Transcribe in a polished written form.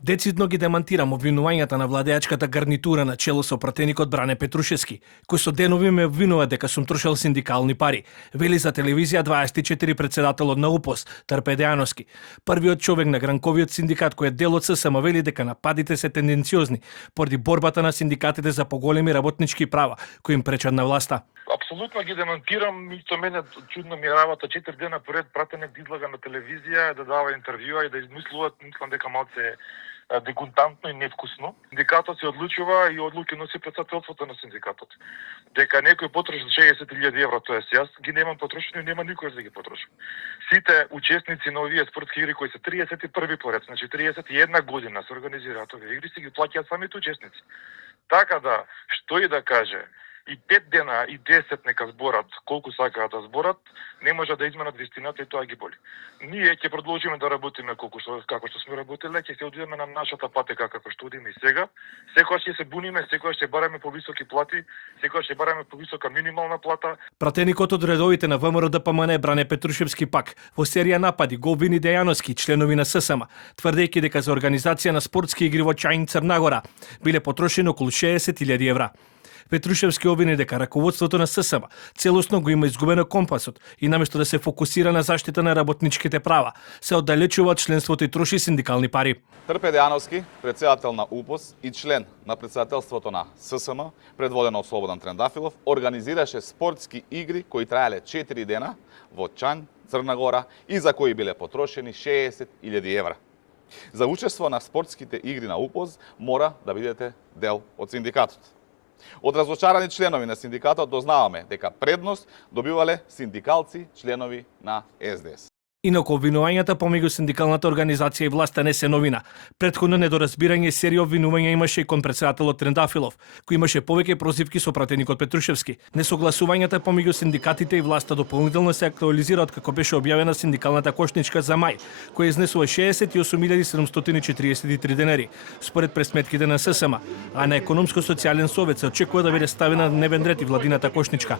Децидно ги демантирам обвинувањата на владеачката гарнитура на чело со пратеникот Бране Петрушевски, кој со денови ме обвинува дека сум трошел синдикални пари. Вели за телевизија 24 председателот на УПОС, Трпе Дејановски. Првиот човек на гранковиот синдикат кој е дел од ССМ вели дека нападите се тенденциозни поради борбата на синдикатите за поголеми работнички права кои им пречат на власта. Апсолутно ги демонтирам, исто мене чудно ми е работа 4 дена поред пратеник да излага на телевизија, да дава интервјуа и да измислуваат, мислам дека малце дегутантно и невкусно. Синдикатот се одлучува и одлуки носи председателството на синдикатот. Дека некој потроши 60.000 евра, тоест јас ги немам потрошени, нема никој да ги потроши. Сите учесници на овие спортски игри кои се 31 поред, значи 31 година се организираат овие игри, се ги плаќаат самите учесници. Така да, што и да каже, и 5 дена и 10 нека зборат колку сакаат да зборат, не може да изменат вистината и тоа ги боли. Ние ќе продолжиме да работиме како што сме работеле, ќе се одидеме на нашата патека како што одиме и сега. Секогаш ќе се буниме, секогаш ќе бараме повисоки плати, секогаш ќе бараме повисока минимална плата. Пратеникот од редовите на ВМРО ДПМН Бране Петрушевски пак во серија напади го обвини Дејановски, членови на ССМ, тврдејќи дека за организација на спортски игри во Чајн, Црна Гора биле потрошени околу 60.000 евра. Петрушевски обвини дека раководството на ССМ целосно го има изгубено компасот и наместо да се фокусира на заштита на работничките права, се оддалечува од членството и троши синдикални пари. Трпе Дејановски, председател на УПОС и член на председателството на ССМ, предводено од Слободан Трендафилов, организираше спортски игри кои траеле 4 дена во Чањ, Црна Гора и за кои биле потрошени 60.000 евра. За учество на спортските игри на УПОС мора да бидете дел од синдикатот. Од разочарани членови на синдикатот дознаваме дека предност добивале синдикалци членови на СДС. Инаку обвинувањата помеѓу синдикалната организација и власта не се новина. Претходно недоразбирање и серија обвинувања имаше и кон председателот Трендафилов, кој имаше повеќе прозивки со пратеникот Петрушевски. Несогласувањата помеѓу синдикатите и власта дополнително се актуализираат како беше објавена синдикалната кошничка за мај, која изнесува 68.743 денари, според пресметките на ССМ, а на Економско-социјален совет се очекува да биде ставена на дневен ред и владината кошничка.